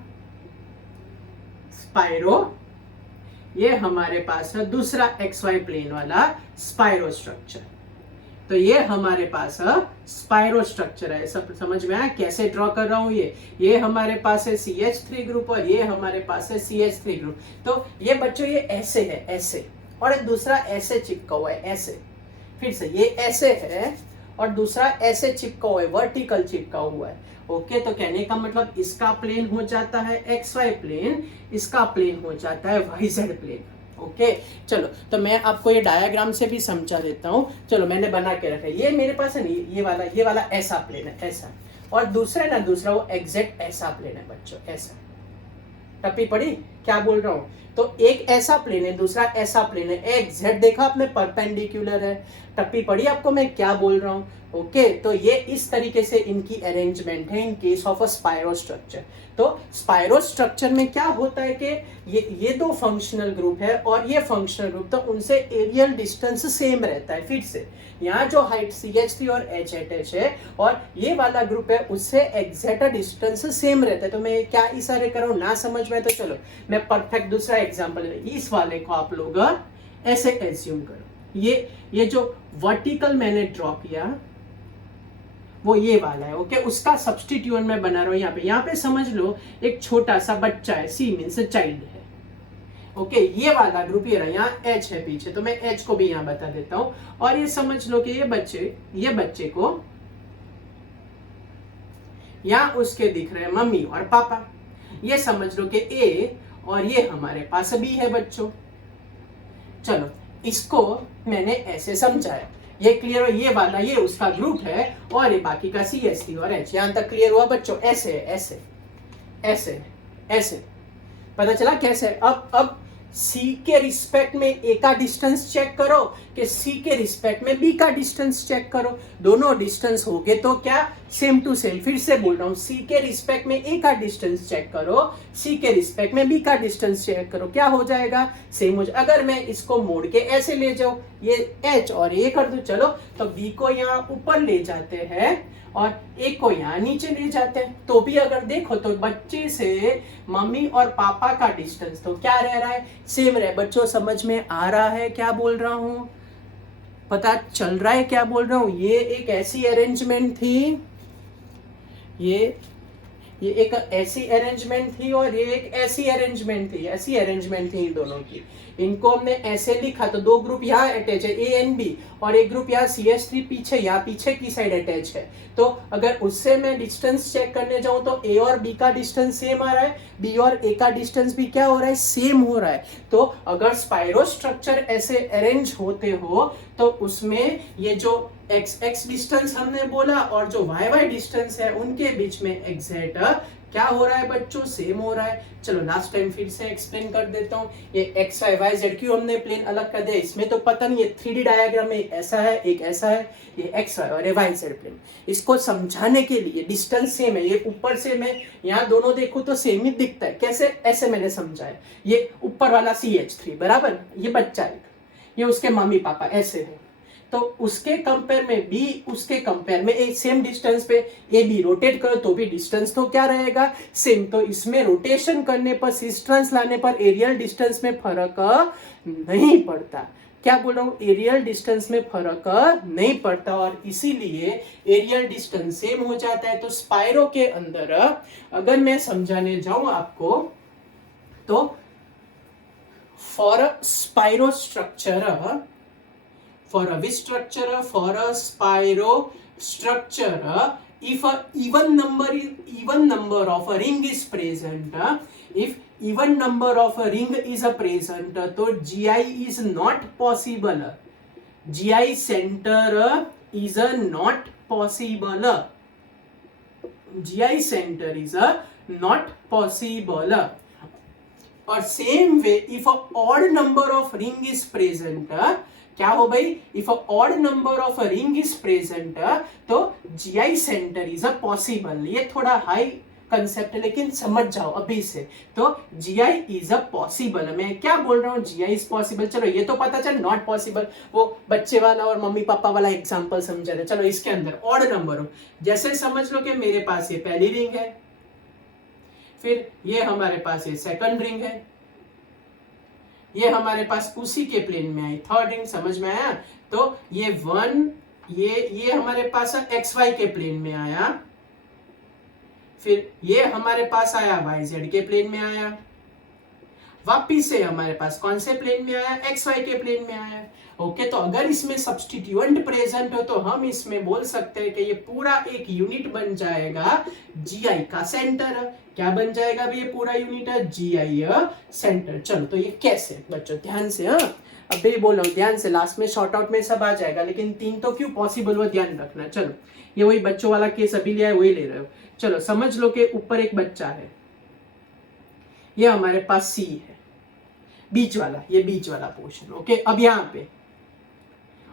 स्पाइरो, ये हमारे पास है दूसरा XY प्लेन वाला स्पाइरो स्ट्रक्चर। तो ये हमारे पास स्पाइरो स्ट्रक्चर है। सब समझ में आया कैसे ड्रॉ कर रहा हूं? ये हमारे पास है CH3 ग्रुप और ये हमारे पास है CH3 ग्रुप। तो ये बच्चों ये ऐसे है, ऐसे, और एक दूसरा ऐसे चिपका हुआ है, ऐसे। फिर से ये ऐसे है और दूसरा ऐसे चिपका हुआ है, वर्टिकल चिपका हुआ है। ओके, तो कहने का मतलब इसका प्लेन हो जाता है XY प्लेन, इसका प्लेन हो जाता है YZ प्लेन। ओके, चलो तो मैं आपको ये डायग्राम से भी समझा देता हूँ। चलो मैंने बना के रखा है। ये मेरे पास है नहीं, ये वाला ऐसा प्लेन है, ऐसा, और दूसरा वो एग्जैक्ट ऐसा प्लेन है बच्चों, ऐसा। टप्पी पड़ी क्या बोल रहा हूँ? तो एक ऐसा प्लेन है, दूसरा ऐसा प्लेन है, एग्जैक्ट देखा आपने, परपेंडिकुलर है। टप्पी पड़ी आपको मैं क्या बोल रहा हूँ? ओके, तो ये इस तरीके से इनकी अरेंजमेंट है इन case of a spiro structure. तो स्पाइरो स्ट्रक्चर में क्या होता है कि ये दो फंक्शनल ग्रुप है और ये फंक्शनल ग्रुप, तो उनसे एरियल डिस्टेंस सेम रहता है। फिर से यहाँ जो हाइट CH3 और HH है और ये वाला ग्रुप है, उससे एग्जैक्ट डिस्टेंस सेम रहता है। तो मैं क्या इशारे कर रहा हूँ, ना समझ में तो चलो मैं परफेक्ट दूसरा एग्जांपल, इस वाले को आप लोग ऐसे एज्यूम करो। ये जो वर्टिकल मैंने ड्रॉ किया वो ये वाला है। ओके, उसका सब्स्टिट्यूट मैं बना रहा हूँ यहाँ पे समझ लो एक छोटा सा बच्चा है, C मीन्स चाइल्ड है। ओके, ये वाला ग्रुप ये रहा, यहाँ H है पीछे, तो मैं H को भी यहाँ बता देता हूँ। और ये समझ लो कि ये बच्चे को यहाँ उसके दिख रहे हैं मम्मी और पापा। ये समझ लो कि A और ये हमारे पास B है बच्चों। चलो इसको मैंने ऐसे समझाया, ये क्लियर हो? ये वाला ये उसका ग्रुप है और ये बाकी का CH3 और H। यहां तक क्लियर हुआ बच्चों? ऐसे ऐसे ऐसे ऐसे, पता चला कैसे? अब C के रिस्पेक्ट में A का डिस्टेंस चेक करो कि C के रिस्पेक्ट में B का डिस्टेंस चेक करो। दोनों डिस्टेंस हो गए तो क्या सेम टू सेम। फिर से बोल रहा हूँ, C के रिस्पेक्ट में A का डिस्टेंस चेक करो, C के रिस्पेक्ट में B का डिस्टेंस चेक करो, क्या हो जाएगा? सेम हो जाएगा। अगर मैं इसको मोड़ के ऐसे ले जाऊं, ये H और A कर दूं, चलो तो B को यहाँ ऊपर ले जाते हैं और A को यहाँ नीचे ले जाते हैं, तो भी अगर देखो तो बच्चे से मम्मी और पापा का डिस्टेंस तो क्या रह रहा है? सेम रहे। बच्चों समझ में आ रहा है क्या बोल रहा हूँ? पता चल रहा है क्या बोल रहा हूँ? ये एक ऐसी अरेंजमेंट थी, ये एक ऐसी अरेंजमेंट थी और ये एक ऐसी अरेंजमेंट थी इन दोनों की। इनको हमने ऐसे लिखा तो दो ग्रुप यहाँ अटैच है, A एंड B, और एक ग्रुप यहाँ CH3 पीछे, यहाँ पीछे की साइड अटैच है। तो अगर उससे मैं डिस्टेंस चेक करने जाऊं तो A और B का डिस्टेंस सेम आ रहा है, B और A का डिस्टेंस भी क्या हो रहा है? सेम हो रहा है। तो अगर स्पाइरो स्ट्रक्चर ऐसे अरेंज होते हो तो उसमें ये जो x डिस्टेंस हमने बोला और जो y डिस्टेंस है उनके बीच में एग्जैक्ट क्या हो रहा है बच्चों? सेम हो रहा है। चलो लास्ट टाइम फिर से एक्सप्लेन कर देता हूँ। ये x y z क्यों हमने प्लेन अलग कर दिया, इसमें तो पता नहीं है। 3D डायग्राम में ऐसा है, एक ऐसा है, ये x y और ये y z प्लेन। इसको समझाने के लिए डिस्टेंस सेम है, ये ऊपर से मैं यहाँ दोनों देखूँ तो सेम ही दिखता है। कैसे? ऐसे मैंने समझाया। ये ऊपर वाला CH3 बराबर, ये बच्चा है, ये उसके मम्मी पापा ऐसे है। तो उसके कंपेयर में B, उसके कंपेयर में A, सेम डिस्टेंस पे A B रोटेट करो तो भी डिस्टेंस तो क्या रहेगा? सेम। तो इसमें रोटेशन करने पर, सिस्टेंस लाने पर एरियल डिस्टेंस में फर्क नहीं पड़ता। क्या बोल रहा हूँ? एरियल डिस्टेंस में फर्क नहीं पड़ता और इसीलिए एरियल डिस्टेंस सेम हो जाता है। तो स्पाइरो के अंदर अगर मैं समझाने जाऊं आपको तो for a spirostructure, for a spirostructure, if a even number of a ring is present, if even number of a ring is present, तो GI is not possible. GI center is not possible. GI center is not possible. और same way if a odd number of ring is present, क्या हो भाई, if a odd number of ring is present तो GI centre is a possible. ये थोड़ा हाई कंसेप्ट है लेकिन समझ जाओ अभी से. तो जीआई इज अ पॉसिबल. मैं क्या बोल रहा हूँ, जीआई इज पॉसिबल. चलो ये तो पता चल नॉट पॉसिबल, वो बच्चे वाला और मम्मी पापा वाला एग्जांपल समझा रहे. चलो इसके अंदर ऑड नंबर हो, जैसे समझ लो कि मेरे पास ये पहली रिंग है, फिर ये हमारे पास ये सेकंड रिंग है, ये हमारे पास उसी के प्लेन में आई थर्ड रिंग. समझ में आया. तो ये वन, ये हमारे पास एक्स वाई के प्लेन में आया, फिर ये हमारे पास आया वाई जेड के प्लेन में आया, वापिस से हमारे पास कौन से प्लेन में आया, एक्स वाई के प्लेन में आया. ओके, तो अगर इसमें सब्स्टिट्यूएंट प्रेजेंट हो तो हम इसमें बोल सकते हैं कि ये पूरा एक यूनिट बन जाएगा जीआई का सेंटर. क्या बन जाएगा भाई, ये पूरा यूनिट है जीआई सेंटर. चलो तो ये कैसे बच्चों, ध्यान से. अभी बोल रहा हूँ ध्यान से, लास्ट में शॉर्ट आउट में सब आ जाएगा, लेकिन 3 तो क्यों पॉसिबल हो ध्यान रखना. चलो ये वही बच्चों वाला केस अभी लिया है, वही ले रहे हो. चलो समझ लो कि ऊपर एक बच्चा है, ये हमारे पास सी है, बीच वाला, ये बीच वाला पोर्शन. ओके, अब यहाँ पे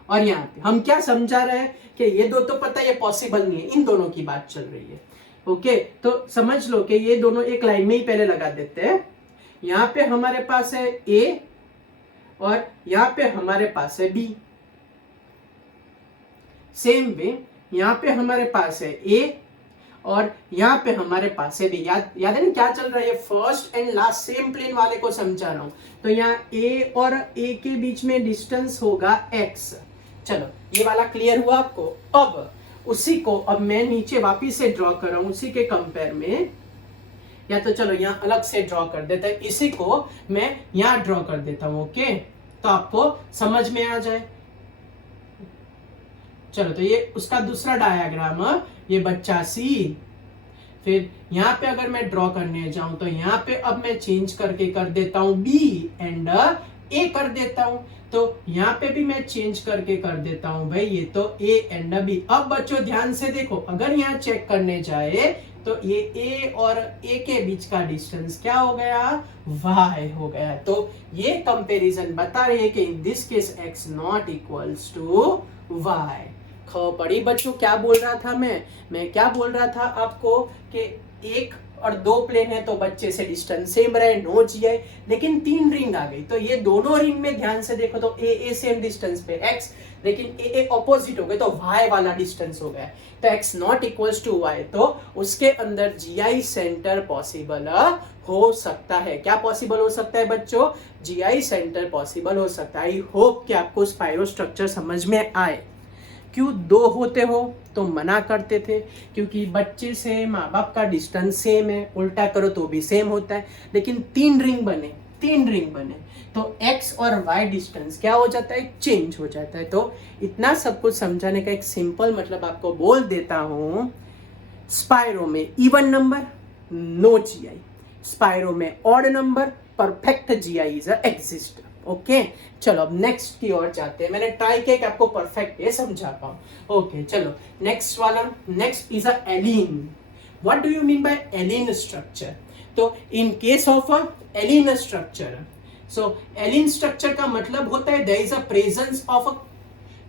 और यहाँ पे हम क्या समझा रहे हैं कि ये दो तो पता है ये पॉसिबल नहीं है, इन दोनों की बात चल रही है. ओके, तो समझ लो कि ये दोनों एक लाइन में ही पहले लगा देते हैं. यहाँ पे हमारे पास है ए और यहाँ पे हमारे पास है बी. सेम वे यहाँ पे हमारे पास है ए और यहाँ पे हमारे पास है बी. याद है ना क्या चल रहा है, first and last same plane वाले को समझा रहा हूं. तो यहाँ ए और ए के बीच में डिस्टेंस होगा x. चलो ये वाला क्लियर हुआ आपको. अब उसी को अब मैं नीचे वापिस से ड्रॉ कर रहा हूं उसी के कंपेयर में, या तो चलो यहाँ अलग से ड्रॉ कर देता है, इसी को मैं यहाँ ड्रॉ कर देता हूं. ओके, तो आपको समझ में आ जाए. चलो तो ये उसका दूसरा डायग्राम, ये बच्चा सी, फिर यहाँ पे अगर मैं ड्रॉ करने जाऊं तो यहाँ पे अब मैं चेंज करके कर देता हूं बी एंड ए कर देता हूं. तो यहाँ पे भी मैं चेंज करके कर देता हूं भाई, ये तो ए एंड बी. अब बच्चों ध्यान से देखो, अगर यहाँ चेक करने जाए तो ये ए और ए के बीच का डिस्टेंस क्या हो गया, y हो गया. तो ये कंपैरिजन बता रही है कि in this case x not equals to y. खबर पड़ी बच्चों, क्या बोल रहा था मैं क्या बोल रहा था आपको कि एक और दो प्लेन है तो बच्चे से डिस्टेंस सेम रहे, नो जीआई. लेकिन 3 रिंग आ गई तो ये दोनों रिंग में ध्यान से देखो तो ए सेम डिस्टेंस पे x, लेकिन ए ऑपोजिट हो गए तो y वाला डिस्टेंस हो गया. तो x not equals to y, तो उसके अंदर जीआई सेंटर पॉसिबल हो सकता है. क्या पॉसिबल हो सकता है बच्चों, जीआई सेंटर पॉसिबल हो सकता है. आई होप कि आपको स्पाइरो स्ट्रक्चर समझ में आए. क्यों 2 होते हो तो मना करते थे, क्योंकि बच्चे से माँ बाप का डिस्टेंस सेम है, उल्टा करो तो भी सेम होता है. लेकिन 3 रिंग बने तो x और y डिस्टेंस क्या हो जाता है, चेंज हो जाता है. तो इतना सब कुछ समझाने का एक सिंपल मतलब आपको बोल देता हूँ. स्पाइरो में even number no GI, spiro में odd number perfect GI is exist. Okay, चलो अब नेक्स्ट की ओर जाते हैं. मैंने ट्राई किया कि आपको परफेक्ट ये समझा पाऊं. ओके चलो नेक्स्ट वाला, next is a allene. What do you mean by allene structure. तो in case of a allene structure, so allene structure का मतलब होता है there is a presence of a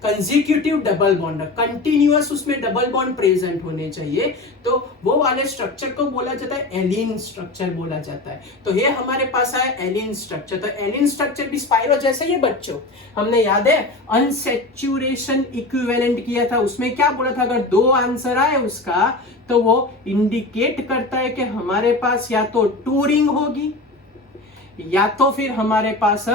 consecutive double bond, continuous उसमें डबल बॉन्ड प्रेजेंट होने चाहिए. तो वो वाले स्ट्रक्चर को बोला जाता है एलीन स्ट्रक्चर बोला जाता है. तो ये हमारे पास आया एलीन स्ट्रक्चर. तो एलीन स्ट्रक्चर भी स्पाइरो जैसे ही बच्चों, हमने याद है अनसैचुरेशन इक्विवेलेंट किया था, उसमें क्या बोला था, अगर 2 आंसर आए उसका तो वो इंडिकेट करता है कि हमारे पास या तो 2 रिंग होगी या तो फिर हमारे पास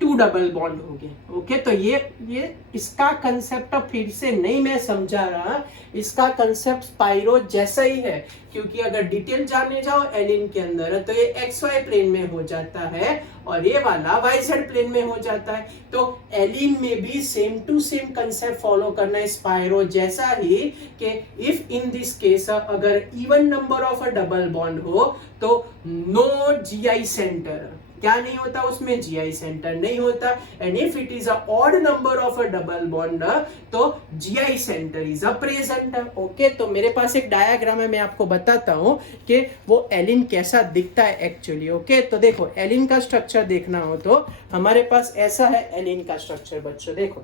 2 डबल बॉन्ड हो गए। ओके, तो ये इसका कंसेप्ट फिर से नहीं मैं समझा रहा, इसका कंसेप्ट स्पाइरो जैसा ही है, क्योंकि अगर डिटेल जानने जाओ एलिन के अंदर तो ये XY प्लेन में हो जाता है और ये वाला YZ प्लेन में हो जाता है। तो एलिन में भी same to same concept follow करना है स्पाइरो जैसा ही, कि इफ इन दिस केस अगर even number of a double bond हो तो नो GI सेंटर, क्या नहीं होता उसमें, GI सेंटर नहीं होता। And if it is a odd number of a double bond तो GI centre is a present. Okay, तो मेरे पास एक डायग्राम है, मैं आपको बताता हूं कि वो एलिन कैसा दिखता है एक्चुअली। ओके, तो देखो एलिन का स्ट्रक्चर देखना हो तो हमारे पास ऐसा है एलिन का स्ट्रक्चर। बच्चों देखो,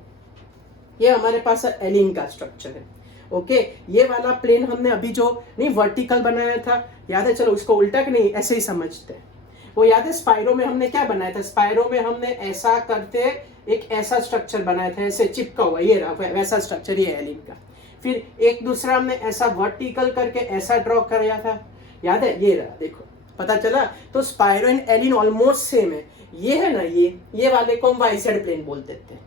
ये हमारे पास एलिन का स्ट्रक्चर है। ओके, ये वाला प्लेन हमने अभी जो नहीं वर्टिकल बनाया था, याद है, चलो उसको उल्टा कि नहीं ऐसे ही समझते हैं। वो याद है स्पाइरो में हमने क्या बनाया था, स्पाइरो में हमने ऐसा करते एक ऐसा स्ट्रक्चर बनाया था, ऐसे चिपका हुआ, ये रहा वैसा स्ट्रक्चर, ये एलिन का। फिर एक दूसरा हमने ऐसा वर्टिकल करके ऐसा ड्रॉ कराया था, याद है, ये रहा, देखो पता चला। तो spiro and allene almost same है। ये है ना, ये वाले को हम YZ प्लेन बोल देते हैं,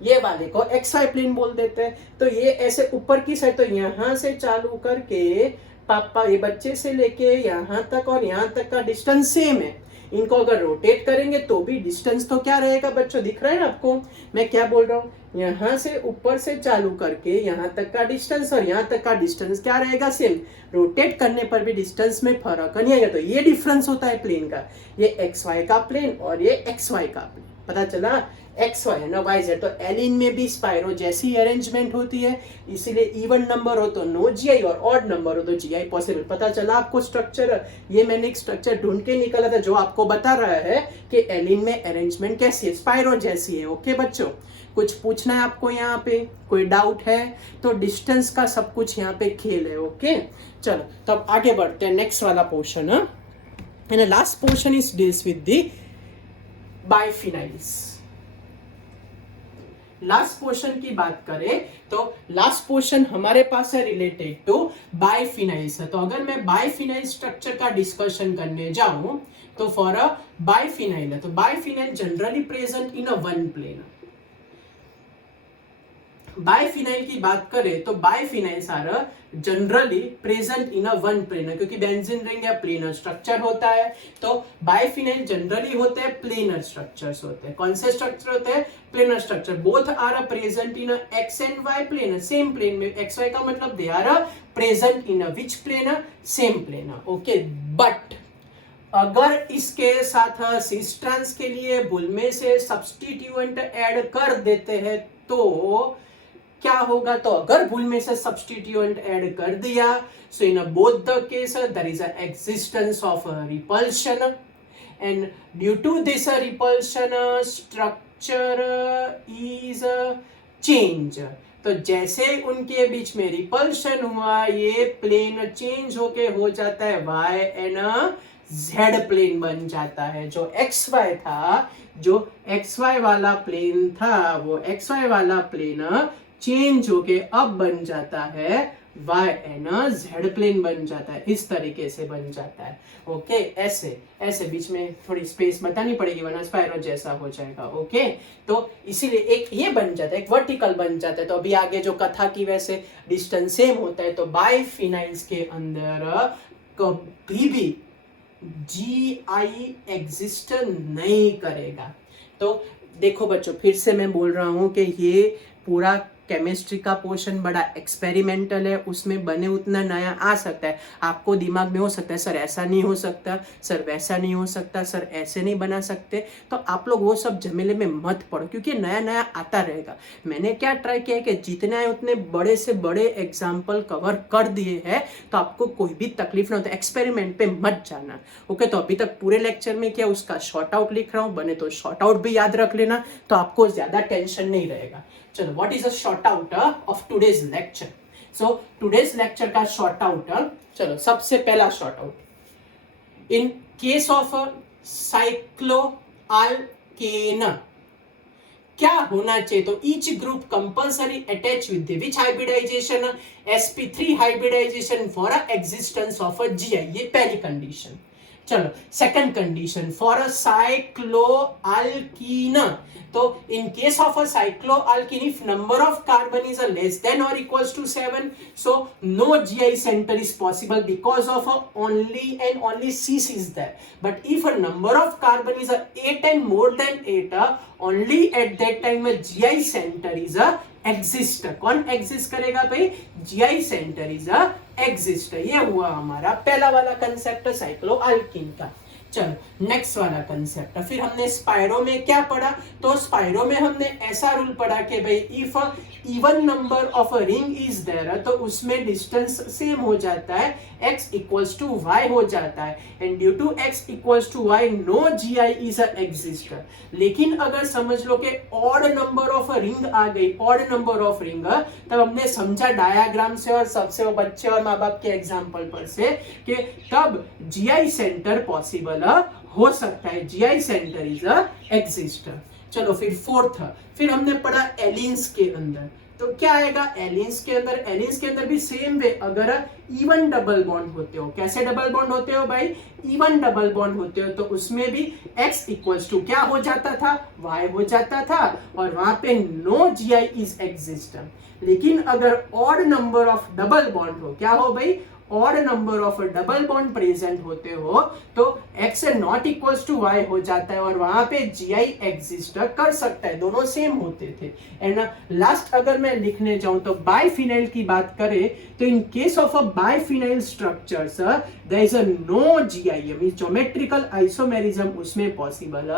ये वाले को XY प्लेन बोल देते हैं। तो ये ऐसे ऊपर की साइड, तो यहां से चालू करके पापा ये बच्चे से लेके यहाँ तक और यहाँ तक का डिस्टेंस सेम है। इनको अगर रोटेट करेंगे तो भी डिस्टेंस तो क्या रहेगा बच्चों, दिख रहा है ना आपको मैं क्या बोल रहा हूँ, यहाँ से ऊपर से चालू करके यहाँ तक का डिस्टेंस और यहाँ तक का डिस्टेंस क्या रहेगा, सेम। रोटेट करने पर भी डिस्टेंस में फर्क नहीं आएगा। तो ये डिफरेंस होता है प्लेन का, ये XY का प्लेन और ये XY का प्लेन। पता चला, XY है ना YZ। तो एलिन में भी स्पाइरो जैसी अरेंजमेंट होती है, इसीलिए इवन नंबर हो तो नो GI और ऑड नंबर हो तो GI पॉसिबल। पता चला आपको स्ट्रक्चर। ये मैंने एक स्ट्रक्चर ढूंढ के निकाला था जो आपको बता रहा है कि एलिन में अरेंजमेंट कैसी है, स्पाइरो जैसी है। ओके बच्चों, कुछ पूछना है आपको यहाँ पे, कोई डाउट है तो डिस्टेंस का सब कुछ यहाँ पे खेल है। ओके चलो, तो अब आगे बढ़ते हैं नेक्स्ट वाला portion. And last portion is deals with the biphenyls. Last portion की बात करें तो लास्ट पोर्शन हमारे पास है रिलेटेड टू बाइफिनाइल्स। तो अगर मैं बाइफिनाइल स्ट्रक्चर का डिस्कशन करने जाऊं तो फॉर अ बाइफिनाइल है, तो biphenyl generally present in a one plane. Biphenyl की बात करें तो biphenyls are generally present in a one planar, क्योंकि बेंजीन रिंग या प्लेनर स्ट्रक्चर होता है। तो बाइफिनाइल जनरली होते हैं प्लेनर स्ट्रक्चर्स होते हैं। कौन से स्ट्रक्चर होते हैं, planar structure. Both are present in X and Y planar, same plane में। XY का मतलब they are present in which planar, same planar. Okay, but अगर इसके साथ सिस्टेंस के लिए बुल में से सब्स्टिट्यूएंट ऐड कर देते हैं तो क्या होगा, तो अगर बुल में से सब्स्टिट्यूएंट ऐड कर दिया, so in both the case there is a existence of repulsion and due to this repulsion structure is change. तो जैसे उनके बीच में रिपल्शन हुआ, ये प्लेन चेंज होके हो जाता है Y एंड Z प्लेन बन जाता है। जो XY था, जो XY वाला प्लेन था, वो XY वाला प्लेन चेंज होके अब बन जाता है Y एंड Z प्लेन बन जाता है। इस तरीके से बन जाता है। ओके, ऐसे ऐसे बीच में थोड़ी स्पेस बतानी पड़ेगी वरना स्पाइरो जैसा हो जाएगा। ओके, तो इसीलिए एक ये बन जाता है, एक वर्टिकल बन जाता है। तो अभी आगे जो कथा की वैसे डिस्टेंस सेम होता है। तो बाइफिनाइल्स के अंदर कभी भी GI एग्जिस्ट नहीं करेगा। तो देखो बच्चों, फिर से मैं बोल रहा हूं कि ये पूरा केमिस्ट्री का पोर्शन बड़ा एक्सपेरिमेंटल है, उसमें बने उतना नया आ सकता है। आपको दिमाग में हो सकता है सर ऐसा नहीं हो सकता, सर वैसा नहीं हो सकता, सर ऐसे नहीं बना सकते। तो आप लोग वो सब झमेले में मत पड़ो, क्योंकि नया नया आता रहेगा। मैंने क्या ट्राई किया है कि जितने आए उतने बड़े से बड़े एग्जाम्पल कवर कर दिए हैं, तो आपको कोई भी तकलीफ ना होता। एक्सपेरिमेंट पे मत जाना। ओके, तो अभी तक पूरे लेक्चर में क्या उसका शॉर्ट आउट लिख रहा हूँ, बने तो शॉर्ट आउट भी याद रख लेना, तो आपको ज्यादा टेंशन नहीं रहेगा। चलो, what is a short out of today's lecture. So today's lecture का शॉर्ट आउट, चलो सबसे पहला short out, in case of cycloalkane क्या होना चाहिए, तो each group compulsory attach with which hybridization, sp3 hybridization for existence of GI। ये पहली कंडीशन। चलो second condition for a cycloalkene, तो in case of a cycloalkene if number of carbon is less than or equals to 7, so no GI center is possible because of only and only cis is there. But if a number of carbon is 8 and more than 8, only at that time a GI center is exist. कौन exist करेगा भाई? GI center is exist. ये हुआ हमारा पहला वाला कंसेप्ट साइक्लोअल्कीन का। चलो नेक्स्ट वाला कंसेप्ट, फिर हमने स्पाइरो में क्या पढ़ा? तो स्पाइरो में हमने ऐसा रूल पढ़ा कि भाई if even number of a ring is there, तो उसमें डिस्टेंस सेम हो जाता है, x इक्वल्स टू y हो जाता है, and due to x equals to y no GI is exist. लेकिन अगर समझ लो कि ऑड नंबर ऑफ रिंग आ गई, ऑड नंबर ऑफ रिंग, तब हमने समझा डायग्राम से और सबसे वो बच्चे और माँ बाप के एग्जाम्पल पर से कि तब GI सेंटर पॉसिबल हो सकता है, GI सेंटर इज एग्जिस्ट। चलो फिर फोर्थ, फिर हमने पढ़ा एलिन्स के अंदर, तो क्या आएगा एलिन्स के अंदर? एलिन्स के अंदर भी सेम वे, अगर इवन डबल बॉन्ड होते हो, कैसे डबल बॉन्ड होते हो भाई? इवन डबल बॉन्ड होते हो, तो उसमें भी x इक्वल्स टू क्या हो जाता था? y हो जाता था, और वहां पे नो GI इज एग्जिस्ट। लेकिन अगर odd number of double bond हो, क्या हो भाई? Odd number of double bond present होते हो, तो x not equals to y हो जाता है, और वहां पे GI एग्जिस्ट कर सकता है, दोनों सेम होते थे। एंड लास्ट अगर मैं लिखने जाऊं तो बाइफिनाइल की बात करें, तो in case of a biphenyl structures there is a no GI, means geometrical isomerism उसमें पॉसिबल